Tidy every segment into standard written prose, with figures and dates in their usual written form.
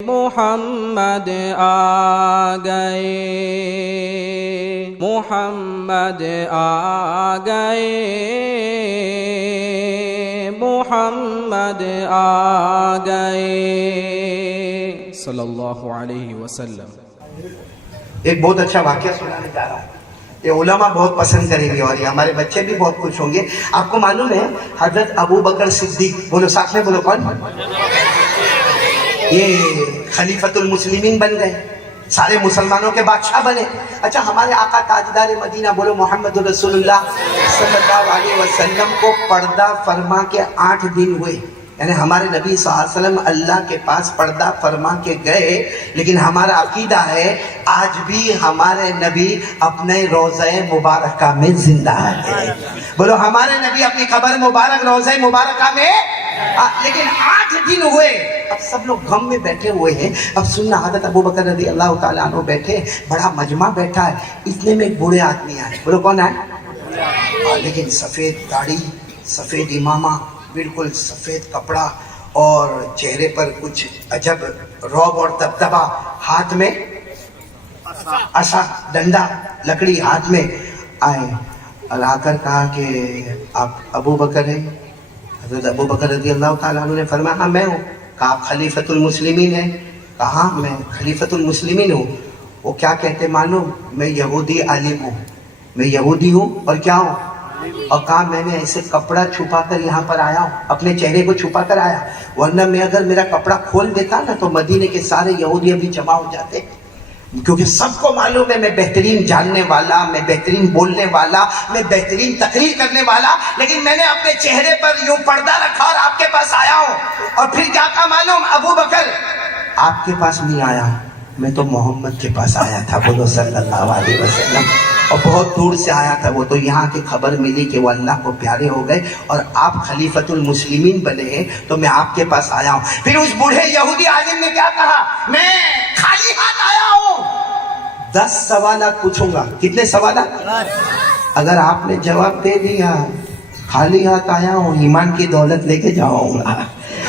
محمد آ گئے، محمد آ گئے، محمد آ گئے صلی اللہ علیہ وسلم۔ ایک بہت اچھا واقعہ سنانے جا رہا ہوں، یہ علماء بہت پسند کریں گے اور یہ ہمارے بچے بھی بہت خوش ہوں گے۔ آپ کو معلوم ہے حضرت ابو بکر صدیق، بولو ساتھ میں بولو، کون؟ یہ خلیفۃ المسلمین بن گئے، سارے مسلمانوں کے بادشاہ بنے۔ اچھا، ہمارے آقا تاجدار مدینہ بولو محمد رسول اللہ صلی اللہ علیہ وسلم کو پردہ فرما کے 8 دن ہوئے، یعنی ہمارے نبی صلی اللہ علیہ وسلم اللہ کے پاس پردہ فرما کے گئے، لیکن ہمارا عقیدہ ہے آج بھی ہمارے نبی اپنے روضہ مبارکہ میں زندہ ہے۔ بولو ہمارے نبی اپنی قبر مبارک روضہ مبارکہ میں، لیکن 8 دن ہوئے۔ اب سب لوگ غم میں بیٹھے ہوئے ہیں۔ اب سننا، حضرت ابو بکر رضی اللہ تعالیٰ عنہ بیٹھے، بڑا مجمع بیٹھا ہے، اتنے میں ایک بوڑھے آدمی آئے۔ بولو کون آئے؟ لیکن سفید داڑھی، سفید امامہ، بالکل سفید کپڑا، اور چہرے پر کچھ عجب رعب اور دبدبا، ہاتھ میں عصا، ڈنڈا، لکڑی ہاتھ میں آئے اور آ کر کہا کہ آپ ابو بکر ہیں؟ حضرت ابو بکر رضی اللہ تعالیٰ عنہ نے فرمایا ہاں میں ہوں۔ کہا آپ خلیفۃ المسلمین ہیں؟ کہا میں خلیفۃ المسلمین ہوں۔ وہ کیا کہتے معلوم؟ میں یہودی عالم ہوں، میں یہودی ہوں اور کیا ہوں، اور کہا میں نے ایسے کپڑا چھپا کر یہاں پر آیا ہوں، اپنے چہرے کو چھپا کر آیا، ورنہ میں اگر میرا کپڑا کھول دیتا نا تو مدینے کے سارے یہودی ابھی جمع ہو جاتے، کیونکہ سب کو معلوم ہے میں بہترین جاننے والا، میں بہترین بولنے والا، میں بہترین تقریر کرنے والا، لیکن میں نے اپنے چہرے پر یوں پردہ رکھا اور آپ کے پاس آیا ہوں۔ اور پھر کیا کہا معلوم؟ ابو بکر آپ کے پاس نہیں آیا، میں تو محمد کے پاس آیا تھا، بولو صلی اللہ علیہ وسلم، اور بہت دور سے آیا تھا وہ، تو یہاں کی خبر ملی کہ وہ اللہ کو پیارے ہو گئے اور آپ خلیفۃ المسلمین بنے ہیں، تو میں آپ کے پاس آیا ہوں۔ پھر اس بوڑھے یہودی عالم نے کیا کہا؟ میں خالی ہاتھ آیا ہوں، 10 سوالات پوچھوں گا۔ کتنے سوالات؟ اگر آپ نے جواب دے دیا خالی ہاتھ آیا ہوں، ایمان کی دولت لے کے جاؤں گا،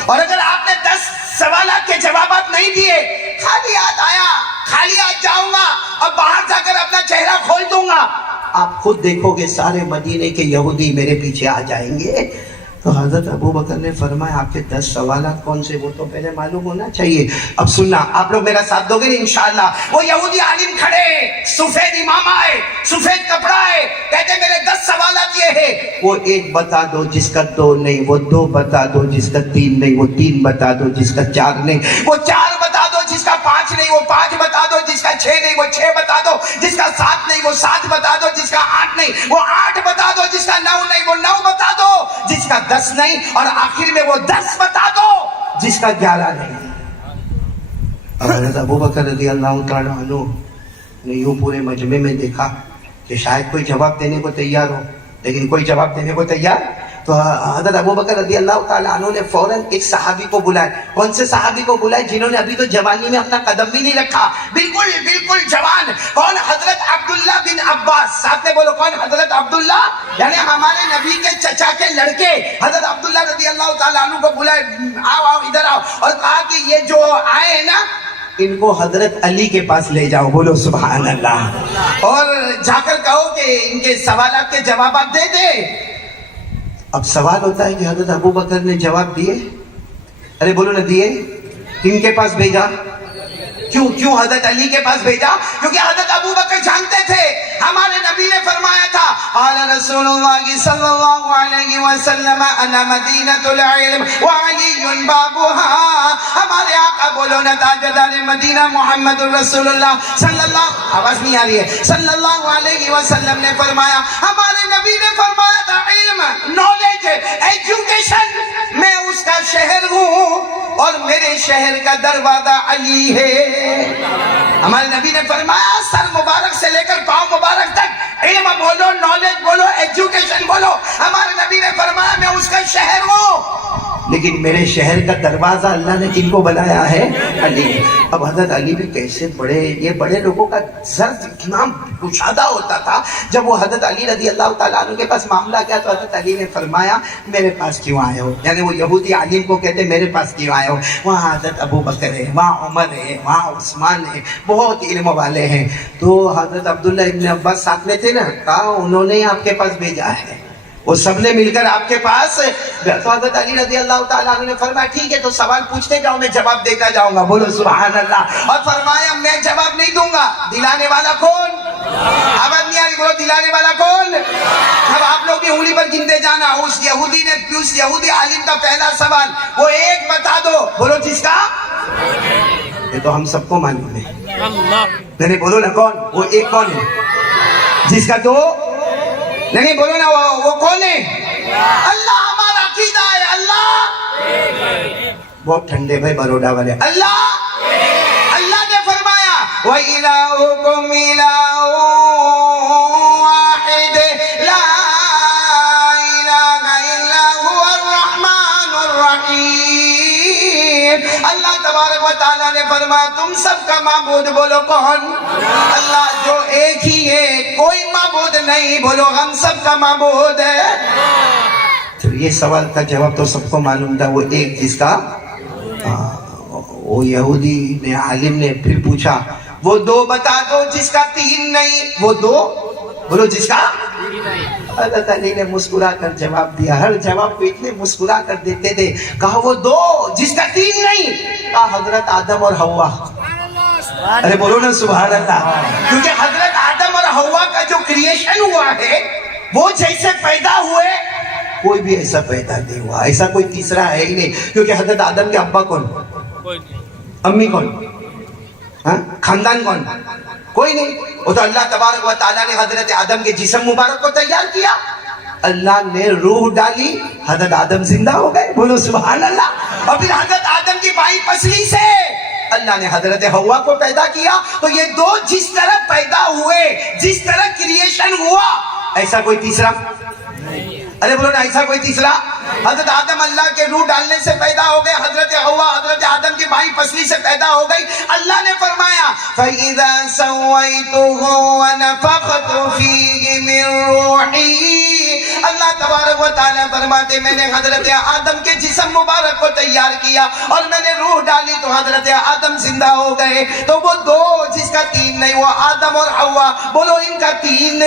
اور اگر آپ نے 10 سوالات کے جوابات نہیں دیے، خالی ہاتھ آیا، خالی ہاتھ جاؤں گا اور باہر جا کر اپنا چہرہ کھول دوں گا، آپ خود دیکھو گے سارے مدینے کے یہودی میرے پیچھے آ جائیں گے۔ تو حضرت ابو بکر نے فرمایا آپ کے 10 سوالات کون سے، وہ تو پہلے معلوم ہونا چاہیے۔ اب سننا، آپ لوگ میرا ساتھ دو گے نا انشاءاللہ۔ وہ یہودی عالم کھڑے، سفید امامہ ہے، سفید کپڑا ہے، کہتے میرے 10 سوالات یہ ہے، وہ 1 بتا دو جس کا 2 نہیں، وہ 2 بتا دو جس کا 3 نہیں، وہ 3 بتا دو جس کا 4 نہیں، وہ 4 بتا دو جس کا 5 نہیں، وہ 5 بتا دو جس کا 6 نہیں، وہ 6 بتا دو جس کا 7 نہیں، وہ 7 بتا دو جس کا 8 نہیں، وہ 8 بتا دو جس کا 9 نہیں، وہ 9 بتا دو جس کا 10 نہیں، اور آخر میں وہ 10 بتا دو جس کا 11 نہیں۔ حضرت ابو بکر رضی اللہ تعالیٰ عنہ نے یوں پورے مجمع میں دیکھا کہ شاید کوئی جواب دینے کو تیار ہو، لیکن کوئی جواب دینے کو تیار، تو حضرت ابو بکر رضی اللہ تعالیٰ عنہ نے فوراً ایک صحابی کو بلائے۔ کون سے صحابی کو بلائے؟ جنہوں نے ابھی تو جوانی میں اپنا قدم بھی نہیں رکھا، بالکل جوان۔ کون؟ حضرت عبداللہ بن عباس، ساتھ میں بولو کون؟ حضرت عبداللہ، یعنی ہمارے نبی کے چچا کے لڑکے، حضرت عبداللہ رضی اللہ تعالیٰ عنہ کو بلائے، آؤ ادھر آؤ، اور کہا کہ یہ جو آئے ہیں نا ان کو حضرت علی کے پاس لے جاؤ، بولو سبحان اللہ، اور جا کر کہو کہ ان کے سوالات کے جوابات دے دے۔ اب سوال ہوتا ہے کہ حضرت ابو بکر نے جواب دیے؟ ارے بولو نہ دیے؟ کن کے پاس بھیجا؟ کیوں حضرت علی کے پاس بھیجا؟ کیونکہ حضرت ابو بکر جانتے تھے ہمارے نبی نے فرمایا تھا قال رسول اللہ صلی اللہ علیہ وسلم انا مدینۃ العلم وعلی بابها، ہمارے آقا بولو نا تاجدار مدینہ محمد رسول اللہ صلی اللہ، آواز نہیں آ رہی ہے، صلی اللہ علیہ وسلم نے فرمایا، ہمارے نبی نے فرمایا تھا علم، نالج، ایجوکیشن، میں اس کا شہر ہوں اور میرے شہر کا دروازہ علی ہے۔ ہمارے نبی نے فرمایا سر مبارک سے لے کر پاؤں مبارک تک علم بولو، نالج بولو، ایجوکیشن بولو، ہمارے نبی نے فرمایا میں اس کا شہر ہوں۔ لیکن میرے شہر کا دروازہ اللہ نے کن کو بنایا ہے؟ علی۔ اب حضرت علی بھی کیسے بڑے، یہ بڑے لوگوں کا ظرف اتنا کشادہ ہوتا تھا۔ جب وہ حضرت علی رضی اللہ تعالیٰ عنہ کے پاس معاملہ کیا تو حضرت علی نے فرمایا میرے پاس کیوں آئے ہو؟ یعنی وہ یہودی عالم کو کہتے میرے پاس کیوں آئے ہو؟ وہاں حضرت ابو بکر ہے، وہاں عمر ہے، وہاں عثمان ہے، بہت علم والے ہیں۔ تو حضرت عبداللہ ابن عباس ساتھ میں تھے نا، کہا انہوں نے آپ کے پاس بھیجا ہے، وہ سب نے مل کر آپ کے پاس۔ تو حضرت علی رضی اللہ تعالیٰ عنہ نے فرمایا ٹھیک ہے تو سوال پوچھتے جاؤ، میں جواب دیتا جاؤں گا، بولو سبحان اللہ۔ اور فرمایا میں جواب نہیں دوں گا، دلانے والا کون؟ آواز نہیں آ رہی، بولو دلانے والا کون؟ اب آپ لوگ بھی انگلی پر گنتے جانا۔ اس یہودی عالم کا پہلا سوال وہ ایک بتا دو، بولو جس کا، یہ تو ہم سب کو معلوم ہے، نہیں بولو نا کون؟ وہ ایک کون ہے؟ جس کا دو نہیں بولو نا، وہ کون ہے؟ اللہ ہمارا عقیدہ ہے، اللہ بہت ٹھنڈے بھائی بروڈا والے، اللہ نے فرمایا وَإِلَٰهُكُمْ إِلَٰهٌ وَاحِدٌ لَا إِلَٰهَ إِلَّا هُوَ الرَّحْمَٰنُ الرَّحِيمُ۔ اللہ تبارک و تعالیٰ نے فرمایا تم سب کا معبود بولو کون؟ اللہ جو ایک ہی ہے، کوئی معبود نہیں، بولو ہم سب کا معبود ہے۔ تو یہ سوال کا جواب تو سب کو معلوم تھا، وہ ایک جس کا، وہ یہودی نے عالم نے پھر پوچھا وہ دو بتا دو جس کا تین نہیں، وہ دو بولو جس کا۔ حضرت علی نے مسکرا کر جواب دیا، ہر جواب کو اتنے مسکرا کر دیتے تھے، کہا وہ دو جس کا تین نہیں، کہا حضرت آدم اور حوا۔ ارے بولو نا سبحان اللہ، کیونکہ حضرت آدم اور حوا کا جو کریشن ہوا ہے وہ جیسے پیدا ہوئے کوئی بھی ایسا پیدا نہیں ہوا، ایسا کوئی تیسرا ہے ہی نہیں، کیونکہ حضرت آدم کے ابا کون، امی کون، خاندان کون، کوئی نہیں۔ وہ تو اللہ تبارک و تعالیٰ نے حضرت آدم کے جسم مبارک کو تیار کیا، اللہ نے روح ڈالی، حضرت آدم زندہ ہو گئے، بولو سبحان اللہ۔ اور پھر حضرت آدم کی بائیں پسلی سے اللہ نے حضرت حوا کو پیدا کیا۔ تو یہ دو جس طرح پیدا ہوئے، جس طرح کریشن ہوا، ایسا کوئی تیسرا، ارے بولو نا ایسا کوئی تیسرا۔ حضرت آدم اللہ کے روح ڈالنے سے پیدا ہو گئے، حضرت حوا حضرت آدم کی بائیں پسلی سے پیدا ہو گئی۔ اللہ نے فرمایا فَإِذَا سَوَّيْتُهُ وَنَفَخْتُ فِيهِ مِن رُوحِي، اللہ تبارک و تعالیٰ فرماتے میں نے حضرت آدم کے جسم مبارک کو تیار کیا اور میں نے روح ڈالی تو حضرت آدم زندہ ہو گئے۔ تو وہ دو جس کا تین نہیں، وہ آدم اور حوا، بولو ان کا تین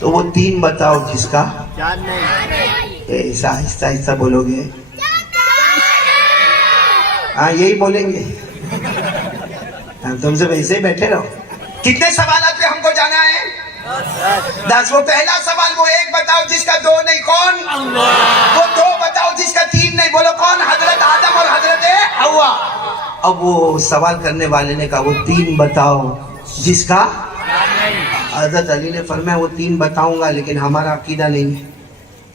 تو وہ تین بتاؤ جس کا ایسا آہستہ آہستہ بولو گے، ہاں یہی بولیں گے، تم سے ویسے ہی بیٹھے رہو۔ کتنے سوالات پہ ہم کو جانا ہے؟ 10۔ وہ پہلا سوال وہ ایک بتاؤ جس کا دو نہیں، کون؟ وہ دو بتاؤ جس کا تین نہیں، بولو کون؟ حضرت آدم اور حضرت حوا۔ اب وہ سوال کرنے والے نے کہا وہ تین بتاؤ جس کا، حضرت علی نے فرمایا وہ تین بتاؤں گا لیکن ہمارا عقیدہ نہیں ہے،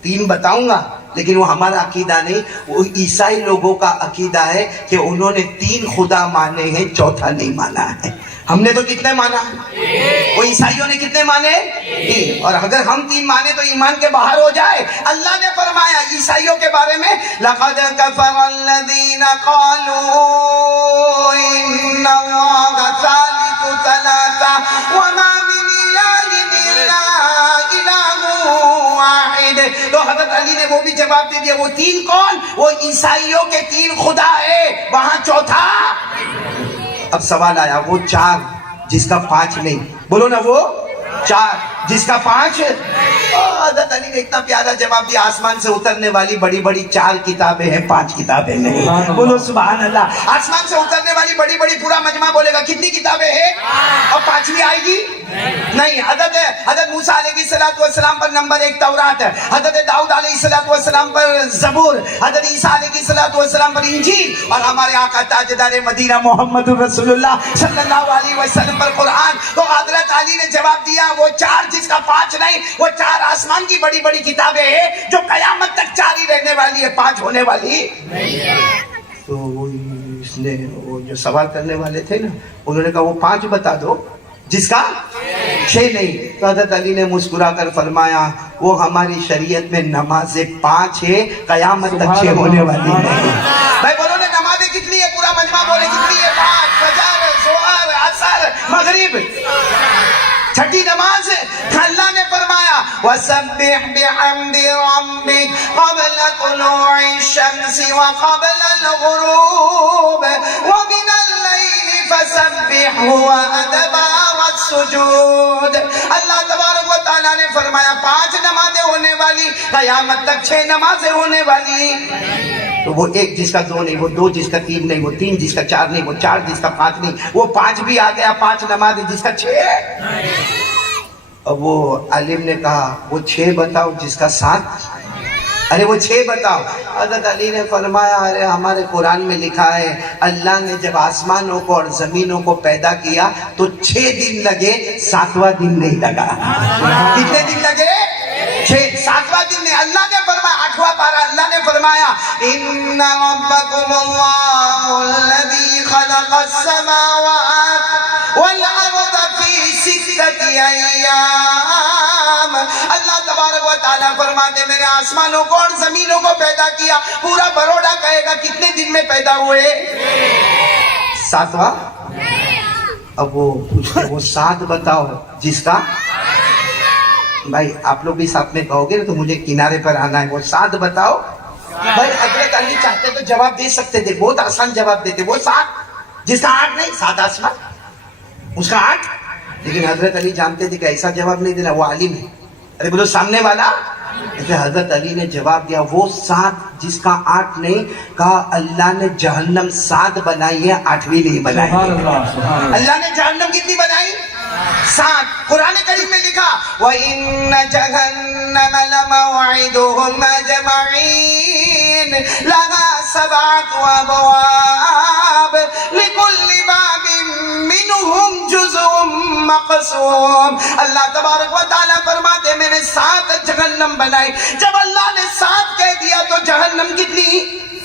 تین بتاؤں گا لیکن وہ ہمارا عقیدہ نہیں۔ وہ عیسائی لوگوں کا عقیدہ ہے کہ انہوں نے تین خدا مانے ہیں، چوتھا نہیں مانا ہے۔ ہم نے تو کتنے مانا؟ وہ عیسائیوں نے کتنے مانے؟ تین۔ اور اگر ہم تین مانے تو ایمان کے باہر ہو جائے۔ اللہ نے فرمایا عیسائیوں کے بارے میں لَقَدْ كَفَرَ الَّذِينَ قَالُوا إِنَّ اللَّهَ ثَالِثُ ثَلَاثَةٍ وَمَا مِنْ إِلَٰهٍ إِلَّا إِلَٰهٌ واحد۔ تو حضرت علی نے وہ بھی جواب دے دیا، وہ تین کون؟ وہ عیسائیوں کے تین خدا ہے، وہاں چوتھا۔ اب سوال آیا وہ چار جس کا پانچ نہیں، بولو نا وہ چار جس کا پانچ۔ حضرت علی نے اتنا پیارا جواب دیا، آسمان سے اترنے والی بڑی بڑی چار کتابیں ہیں، پانچ کتابیں نہیں، بولو سبحان اللہ۔ آسمان سے اترنے والی بڑی بڑی پورا مجمع بولے گا کتنی کتابیں ہیں؟ اور پانچویں آئے گی نہیں۔ حضرت موسیٰ علیہ السلام پر نمبر 1 تورات، حضرت داؤد علیہ السلام پر زبور، حضرت عیسیٰ علیہ السلام پر انجیل، اور ہمارے آقا تاجدار مدینہ محمد رسول اللہ صلی اللہ علیہ وسلم پر قرآن۔ تو حضرت علی نے جواب دیا وہ چار جس کا پانچ نہیں، وہ چار آسمان کی بڑی بڑی کتابیں ہیں جو قیامت تک جاری رہنے والی ہے، پانچ ہونے والی نہیں ہے۔ تو اس نے وہ جو سوال کرنے والے تھے نا، انہوں نے کہا وہ پانچ بتا دو جس کا 6 نہیں. تو حضرت علی نے مسکرا کر فرمایا وہ ہماری شریعت میں نمازیں 5 ہے، قیامت تک 6 ہونے والی نہیں. بھائی بولو نا نمازیں کتنی ہے؟ پورا مجمع بولے کتنی ہے؟ 5. فجر، ظہر، عصر، مغرب. چھٹی نماز ہے. اللہ نے فرمایا وَسَبِّحْ بِحَمْدِ رَبِّكَ قَبْلَ طُلُوعِ الشَّمْسِ وَقَبْلَ الْغُرُوبِ وَمِنَ اللَّيْلِ فَسَبِّحْهُ وَأَدْبَارَ السُّجُودِ. اللہ تبارک و تعالیٰ نے فرمایا 5 نمازیں ہونے والی، قیامت تک 6 نمازیں ہونے والی. تو وہ 1 جس کا 2 نہیں، وہ 2 جس کا 3 نہیں، وہ 3 جس کا 4 نہیں، وہ 4 جس کا 5 نہیں، وہ 5 بھی آ گیا. 5 نمازیں جس کا 6. اب وہ عالم نے کہا وہ 6 بتاؤ جس کا 7. ارے وہ 6 بتاؤ. حضرت علی نے فرمایا ارے ہمارے قرآن میں لکھا ہے اللہ نے جب آسمانوں کو اور زمینوں کو پیدا کیا تو 6 دن لگے، 7واں دن نہیں لگا. کتنے دن لگے؟ 6. 7واں دن نہیں. اللہ نے فرمایا 8واں پارہ اللہ نے فرمایا ان ربکم اللہ الذی خلق السماوات والارض فی 6 ایام. اللہ تبارک و تعالیٰ فرماتے میں نے آسمانوں کو اور زمینوں کو پیدا کیا. پورا بروڑا کہے گا کتنے دن میں پیدا ہوئے؟ 7واں. اب وہ پوچھتے وہ 7 بتاؤ جس کا. بھائی آپ لوگ بھی ساتھ میں کہو گے نا تو مجھے کنارے پر آنا ہے. وہ 7 بتاؤ. بھائی حضرت علی چاہتے تو جواب دے سکتے تھے، بہت آسان جواب دیتے. وہ 7 جس کا 8 نہیں، 7 آسمان اس کا 8. لیکن حضرت علی جانتے تھے کہ ایسا جواب نہیں دینا، وہ عالم ہے. ارے بولو سامنے والا. حضرت علی نے جواب دیا وہ 7 جس کا 8 نہیں. کہا اللہ نے جہنم 7 بنائی ہے، 8ویں نہیں بنائی. اللہ نے جہنم کتنی بنائی؟ 7. قرآن کریم میں لکھا وَإِنَّ جَهَنَّمَ لَمَوْعِدُهُمْ أَجْمَعِينَ لَهَا 7 أَبْوَابٍ لِكُلِّ بَابٍ مِّنْهُمْ جُزْءٌ مَّقْسُومٌ. اللہ تبارک و تعالیٰ فرماتے میں نے 7 جہنم بنائی. جب اللہ نے 7 کہہ دیا تو جہنم کتنی؟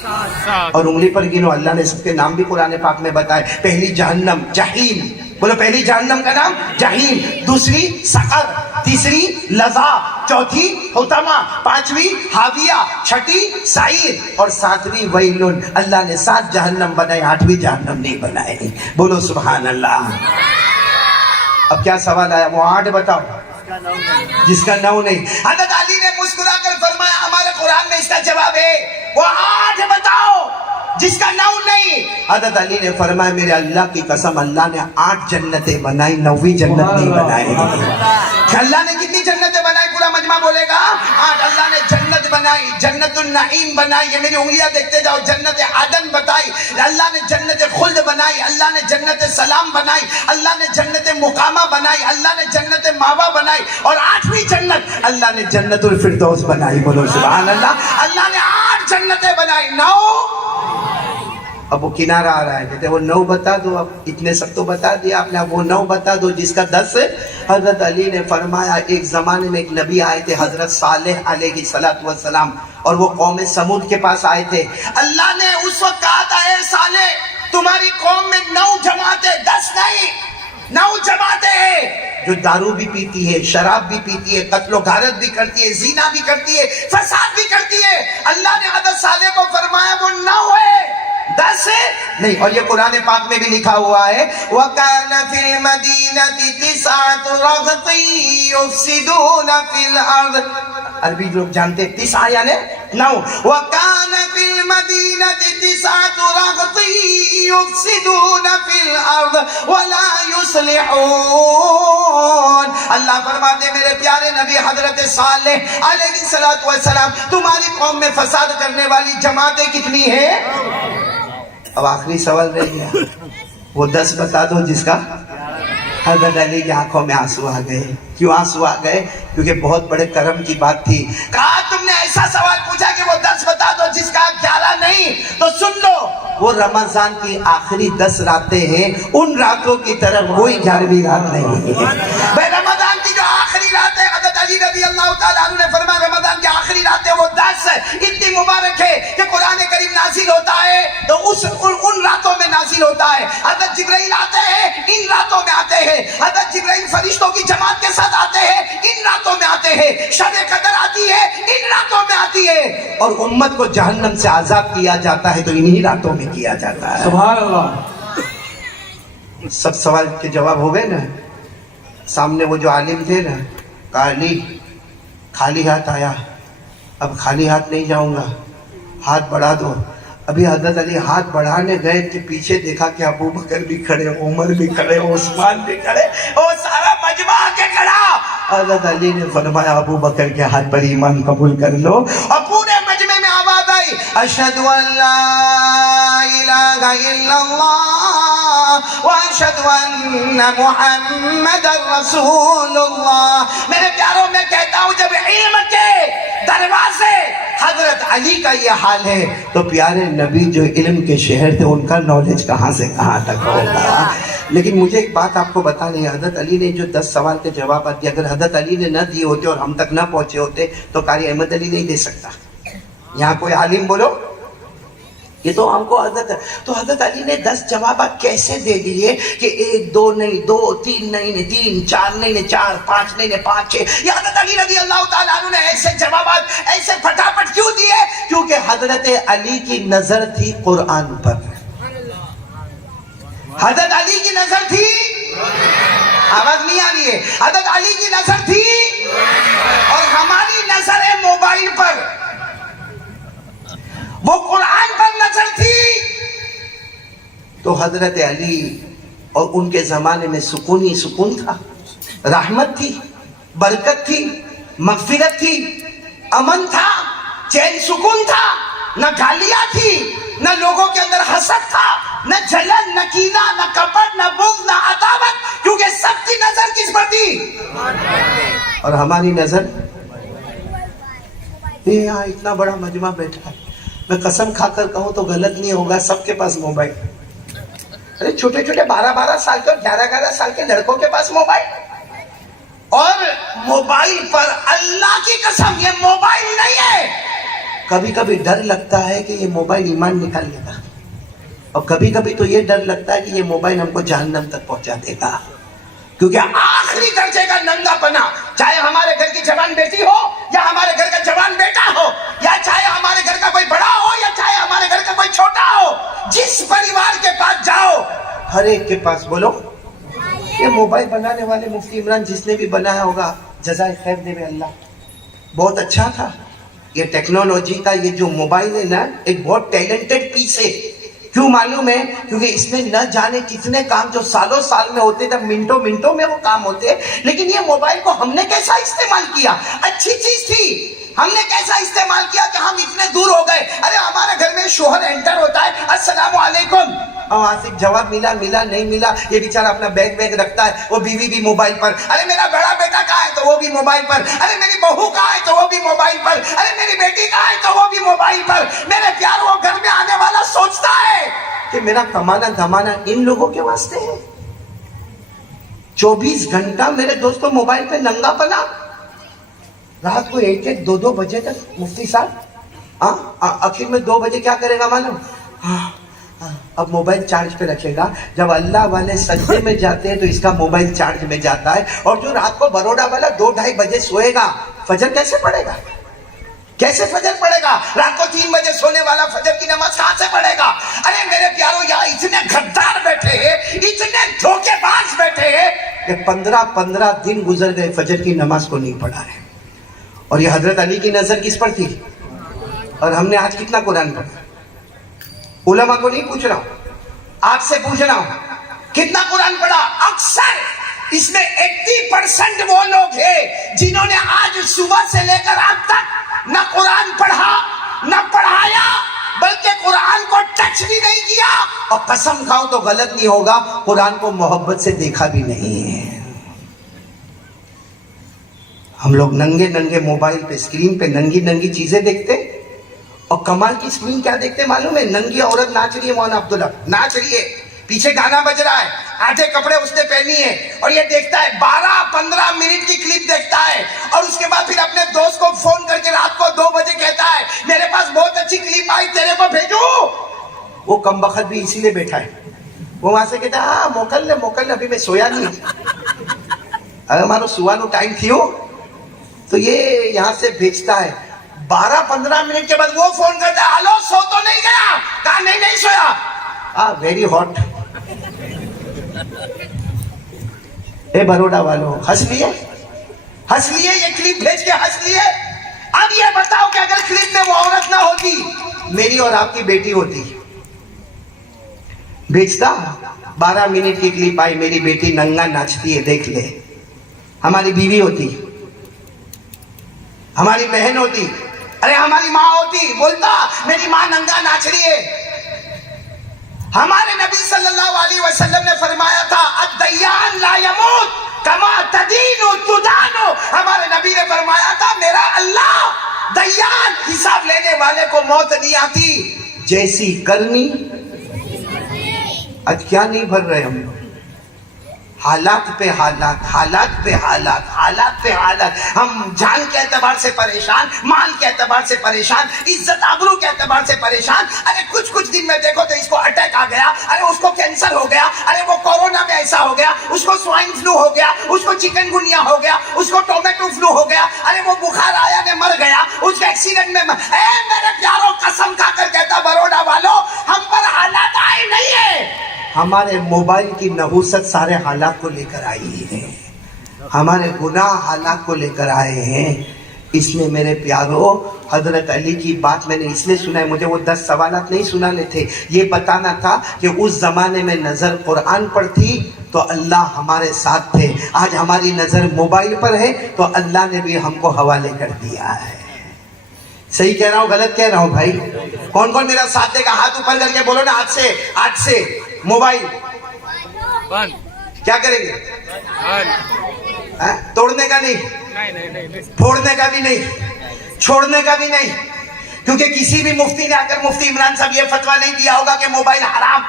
7. اور انگلی پر گنو. اللہ نے سب کے نام بھی قرآن پاک میں بتائے. پہلی جہنم جہیم. بولو پہلی جہنم کا نام جہیم، دوسری سقر، تیسری لظا، چوتھی حطمہ، 5ویں حاویہ، 6ٹھی سعیر اور 7ویں ویلن. اللہ نے 7 جہنم بنائے، 8ویں جہنم نہیں بنائے. بولو سبحان اللہ. اب کیا سوال آیا؟ وہ 8 بتاؤ جس کا 9 نہیں. حضرت علی نے مسکرا کر فرمایا ہمارے قرآن میں اس کا جواب ہے وہ 8 بتاؤ جس کا 9 نہیں. حضرت علی نے فرمایا میرے اللہ کی قسم اللہ نے 8 جنتیں بنائی، 9ویں جنت نہیں بنائی. اللہ نے کتنی جنتیں بنائی؟ پورا مجمع بولے گا 8. اللہ نے جنت بنائی، جنت النعیم بنائی، یہ میری انگلیاں دیکھتے جاؤ. جنت عدن بتائی. اللہ نے جنت خلد بنائی. اللہ نے جنت سلام بنائی. اللہ نے جنت مقامہ بنائی. اللہ نے جنت ماوا بنائی. اور 8ویں جنت اللہ نے جنت الفردوس بنائی. بولو سبحان اللہ. اللہ نے 8 جنتیں بنائی، 9. اب وہ کنارہ آ رہا ہے کہتے وہ 9 بتا دو. اب اتنے سب تو بتا دیا آپ نے، اب وہ 9 بتا دو جس کا 10 ہے. حضرت علی نے فرمایا ایک زمانے میں ایک نبی آئے تھے حضرت صالح علیہ السلام، اور وہ قوم سمود کے پاس آئے تھے. اللہ نے اس وقت کہا تھا اے صالح تمہاری قوم میں 9 جماعتیں، 10 نہیں 9 جماعتیں ہیں جو دارو بھی پیتی ہے، شراب بھی پیتی ہے، قتل و غارت بھی کرتی ہے، زنا بھی کرتی ہے، فساد بھی کرتی ہے. اللہ نے حضرت صالح کو فرمایا وہ 9 ہے، 10 ہے نہیں. اور یہ قرآن پاک میں بھی لکھا ہوا ہے وَكَانَ فِي الْمَدِينَةِ 9 رَهْطٍ يُفْسِدُونَ فِي الْأَرْضِ. عربی لوگ جانتے 9 یعنی 9. وَكَانَ فِي الْمَدِينَةِ 9 رَهْطٍ يُفْسِدُونَ فِي الْأَرْضِ وَلَا يُصْلِحُونَ. اللہ فرماتے میرے پیارے نبی حضرت صالح علیہ السلام تمہاری قوم میں فساد کرنے والی جماعتیں کتنی ہیں؟ اب آخری سوال رہ گیا وہ 10 بتا دو جس کا. حضرت علی کی آنکھوں میں آنسو آ گئے. کیوں آنسو آ گئے؟ کیونکہ بہت بڑے کرم کی بات تھی. کہا تم نے ایسا سوال پوچھا کہ وہ 10 بتا دو جس کا 11 نہیں، تو سن لو وہ رمضان کی آخری 10 راتیں ہیں، ان راتوں کی طرح کوئی 11ویں رات نہیں ہے. بھائی رمضان کی جو آخری رات ہے حضرت علی علی رضی اللہ تعالیٰ عنہ نے فرمایا رمضان کی آخری راتیں وہ 10 اتنی مبارک ہے کہ قرآن کریم نازل ہوتا ہے تو ان راتوں میں نازل ہوتا ہے. حضرت جبرائیل آتے ہیں ان راتوں میں آتے ہیں. حضرت جبرائیل فرشتوں کی جماعت کے ساتھ آتے ہیں ان راتوں میں آتے ہیں. شب قدر آتی ہے ان راتوں میں آتی ہے. اور امت کو جہنم سے آزاد کیا جاتا ہے تو انہی راتوں میں کیا جاتا ہے. سبحان اللہ. سب سوال کے جواب ہو گئے نا. سامنے وہ جو عالم تھے نا, کہا علی خالی ہاتھ آیا, اب خالی ہاتھ نہیں جاؤں گا, ہاتھ بڑھا دو. ابھی حضرت علی ہاتھ بڑھانے گئے کہ پیچھے دیکھا کہ ابو بکر بھی کھڑے, عمر بھی کھڑے, عثمان بھی کھڑے, وہ سارا مجمع آ کے کھڑا. حضرت علی نے فرمایا ابو بکر کے ہاتھ پر ایمان قبول کر لو. اور پورے مجمع میں آواز آئی اشہد ان لا الہ الا اللہ واشہد ان محمد رسول اللہ. میرے پیاروں میں کہتا ہوں جب علم کے دروازے حضرت علی کا یہ حال ہے تو پیارے نبی جو علم کے شہر تھے ان کا نالج کہاں سے کہاں تک ہوگا. لیکن مجھے ایک بات آپ کو بتانی ہے, حضرت علی نے جو 10 سوال کے جوابات دیے, اگر حضرت علی نے نہ دیے ہوتے اور ہم تک نہ پہنچے ہوتے تو قاری احمد علی نہیں دے سکتا. یہاں کوئی عالم بولو, یہ تو ہم کو حضرت علی نے 10 جوابات کیسے دے دیے کہ 1 2 نہیں 2 3 نہیں 3 4 نہیں 4 5 نہیں 5 6. یہ حضرت علی رضی اللہ تعالیٰ عنہ نے ایسے جوابات ایسے پھٹافٹ کیوں دیے؟ کیونکہ حضرت علی کی نظر تھی قرآن پر. حضرت علی کی نظر تھی, آواز نہیں آ رہی ہے, حضرت علی کی نظر تھی اور ہماری نظر ہے موبائل پر, وہ قرآن پر نظر تھی. تو حضرت علی اور ان کے زمانے میں سکون ہی سکون تھا, رحمت تھی, برکت تھی, مغفرت تھی, امن تھا, چین سکون تھا, نہ گالیاں تھی, نہ لوگوں کے اندر حسد تھا, نہ جلن, نہ کینہ, نہ کپٹ, نہ بغض, نہ عداوت, کیونکہ سب کی نظر کس پر تھی؟ اور ہماری نظر یہاں اتنا بڑا مجمع بیٹھا ہے, میں قسم کھا کر کہوں تو غلط نہیں ہوگا, سب کے پاس موبائل. ارے چھوٹے چھوٹے 12 سال کے اور 11 سال کے لڑکوں کے پاس موبائل, اور موبائل پر اللہ کی قسم یہ موبائل نہیں ہے. کبھی کبھی ڈر لگتا ہے کہ یہ موبائل ایمان نکال لے گا, اور کبھی کبھی تو یہ ڈر لگتا ہے کہ یہ موبائل ہم کو جہنم تک پہنچا دے گا. کیونکہ آخری درجے کا ننگا پنا, چاہے ہمارے گھر کی جوان بیٹی ہو یا ہمارے گھر کا جوان بیٹا ہو, یا چاہے ہمارے گھر کا کوئی بڑا ہو یا چاہے ہمارے گھر کا کوئی چھوٹا ہو, جس پریوار کے پاس جاؤ ہر ایک کے پاس بولو. یہ موبائل بنانے والے مفتی عمران جس نے بھی بنایا ہوگا جزائے خیر دے اللہ, بہت اچھا تھا. یہ ٹیکنالوجی کا یہ جو موبائل ہے نا, ایک بہت ٹیلنٹڈ پیس ہے. کیوں معلوم ہے؟ کیونکہ اس میں نہ جانے کتنے کام جو سالوں سال میں ہوتے تھے, منٹوں میں وہ کام ہوتے. لیکن یہ موبائل کو ہم نے کیسا استعمال کیا, اچھی چیز تھی, ہم نے کیسا استعمال کیا کہ ہم اتنے دور ہو گئے. ارے ہمارے گھر میں شوہر انٹر ہوتا ہے, السلام علیکم, وہاں سے جواب ملا نہیں ملا, یہ بیچارہ اپنا بیگ رکھتا ہے, وہ بیوی بھی موبائل پر, ارے میرا بڑا بیٹا کہاں ہے تو وہ بھی موبائل پر, ارے میری بہو کہاں ہے تو وہ بھی موبائل پر, ارے میری بیٹی کہاں ہے تو وہ بھی موبائل پر. میرے پیاروں, وہ گھر میں آنے والا سوچتا ہے کہ میرا کمانا دھمانا ان لوگوں کے واسطے ہے. 24 گھنٹہ میرے دوستوں موبائل پہ ننگا پنا, رات کو 1 2 بجے تک. مفتی صاحب آخر میں 2 بجے کیا کرے گا معلوم؟ اب موبائل چارج پہ رکھے گا. جب اللہ والے سجدے میں جاتے ہیں تو اس کا موبائل چارج میں جاتا ہے. اور جو رات کو بروڈا والا 2-2:30 بجے سوئے گا, فجر کیسے پڑے گا؟ کیسے فجر پڑے گا؟ رات کو 3 بجے سونے والا فجر کی نماز کہاں سے پڑھے گا؟ ارے میرے پیاروں, یہاں اتنے غدار بیٹھے ہیں, اتنے دھوکے باز بیٹھے ہیں کہ 15 دن گزر گئے فجر کی نماز کو نہیں پڑھا ہے. اور یہ حضرت علی کی نظر کس پر تھی؟ اور ہم نے آج کتنا قرآن پڑھا؟ علماء کو نہیں پوچھ رہا ہوں, آپ سے پوچھ رہا ہوں, کتنا قرآن پڑھا؟ اکثر اس میں 80% وہ لوگ ہیں جنہوں نے آج صبح سے لے کر اب تک نہ قرآن پڑھا نہ پڑھایا, بلکہ قرآن کو ٹچ بھی نہیں کیا, اور قسم کھاؤ تو غلط نہیں ہوگا, قرآن کو محبت سے دیکھا بھی نہیں ہے. ہم لوگ ننگے موبائل پہ اسکرین پہ ننگی چیزیں دیکھتے, اور کمال کی اسکرین کیا دیکھتے معلوم ہے؟ ننگی عورت ناچ رہی ہے, مولانا عبداللہ ناچ رہی ہے, پیچھے گانا بج رہا ہے, آدھے کپڑے اس نے پہنی ہے, اور یہ دیکھتا ہے 12-15 منٹ کی کلپ دیکھتا ہے, اور اس کے بعد پھر اپنے دوست کو فون کر کے رات کو 2 بجے کہتا ہے میرے پاس بہت اچھی کلپ آئی, تیرے کو بھیجوں. وہ کمبخت بھی اسی لیے بیٹھا ہے. وہ وہاں سے کہتا ہے ہاں موکل لے, ابھی میں سویا نہیں, اگر ہمارا سوانو ٹائم تھیو. تو یہ یہاں سے بھیجتا ہے. 12-15 منٹ کے بعد وہ فون کرتا ہے, ہلو سو تو نہیں گیا؟ کہا نہیں سویا. Very hot. اے بروڈا والوں, ہنس لیے یہ کلپ بھیج کے ہنس لیے. اب یہ بتاؤ کہ اگر کلپ میں وہ عورت نہ ہوتی, میری اور آپ کی بیٹی ہوتی, بھیجتا. 12 منٹ کی کلپ آئی, میری بیٹی ننگا ناچتی ہے, دیکھ لے. ہماری بیوی ہوتی, ہماری بہن ہوتی, ارے ہماری ماں ہوتی, بولتا میری ماں ننگا ناچ رہی ہے. ہمارے نبی صلی اللہ علیہ وسلم نے فرمایا تھا الدیان لا یموت کما تدین تدان. ہمارے نبی نے فرمایا تھا میرا اللہ دیان, حساب لینے والے کو موت نہیں آتی, جیسی کرنی. آج کیا نہیں بھر رہے ہم لوگ, حالات پہ حالات. ہم جان کے اعتبار سے پریشان, مال کے اعتبار سے پریشان, عزت آبرو کے اعتبار سے پریشان. ارے کچھ دن میں دیکھو تو اس کو اٹیک آ گیا, ارے اس کو کینسر ہو گیا, ارے وہ کورونا میں ایسا ہو گیا, اس کو سوائن فلو ہو گیا, اس کو چکن گنیا ہو گیا, اس کو ٹومیٹو فلو ہو گیا, ارے وہ بخار آیا نے مر گیا, اس کے ایکسیڈنٹ میں اے میرے پیاروں قسم کھا کر کہتا بروڈا والوں ہم پر حالات آئے نہیں ہے. ہمارے موبائل کی نحوست سارے حالات کو لے کر آئی ہے, ہمارے گناہ حالات کو لے کر آئے ہیں. اس میں میرے پیاروں حضرت علی کی بات میں نے اس لیے سنا ہے, مجھے وہ 10 سوالات نہیں سنانے تھے, یہ بتانا تھا کہ اس زمانے میں نظر قرآن پر تھی تو اللہ ہمارے ساتھ تھے, آج ہماری نظر موبائل پر ہے تو اللہ نے بھی ہم کو حوالے کر دیا ہے. صحیح کہہ رہا ہوں غلط کہہ رہا ہوں بھائی؟ کون میرا ساتھ دے گا؟ ہاتھ اوپر کر کے بولو نا, آج سے موبائل کیا کریں گے؟ توڑنے کا نہیں, پھوڑنے کا بھی نہیں, چھوڑنے کا بھی نہیں. کیونکہ کسی بھی مفتی نے اگر مفتی عمران صاحب یہ فتویٰ نہیں دیا ہوگا کہ موبائل حرام,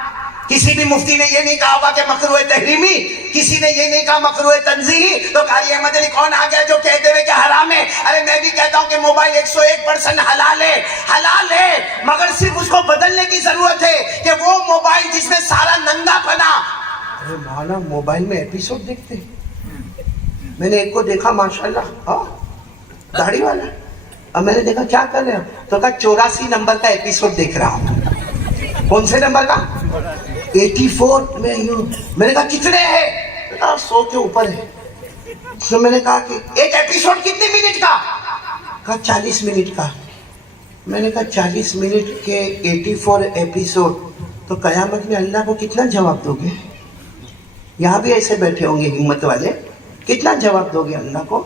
کسی بھی مفتی نے یہ نہیں کہا ہوگا کہ مکروہ تحریمی, کسی نے یہ نہیں کہا مکروہ تنزیہی, تو قاری احمد علی کون آ گیا جو کہتے ہوئے کہ حرام ہے؟ ارے میں بھی کہتا ہوں کہ موبائل 101% حلال ہے, مگر صرف اس کو بدلنے کی ضرورت ہے کہ وہ موبائل جس میں سارا ننگا پنا. ارے مولانا موبائل میں ایپیسوڈ دیکھتے, میں نے ایک کو دیکھا ماشاءاللہ داڑھی والا, اب میں نے دیکھا کیا کر رہے ہیں, تو کہا 84 نمبر کا ایپیسوڈ دیکھ رہا ہوں. کون سے نمبر کا؟ 84. میں نے کہا کتنے ہیں؟ کہا 100 کے اوپر ہے. تو میں نے کہا کہ ایک ایپیسوڈ کتنے منٹ کا؟ کہا 40 منٹ کا. میں نے کہا 40 منٹ کے 84 ایپیسوڈ, تو قیامت میں اللہ کو کتنا جواب دو گے؟ یہاں بھی ایسے بیٹھے ہوں گے ہمت والے, کتنا جواب دو گے اللہ کو؟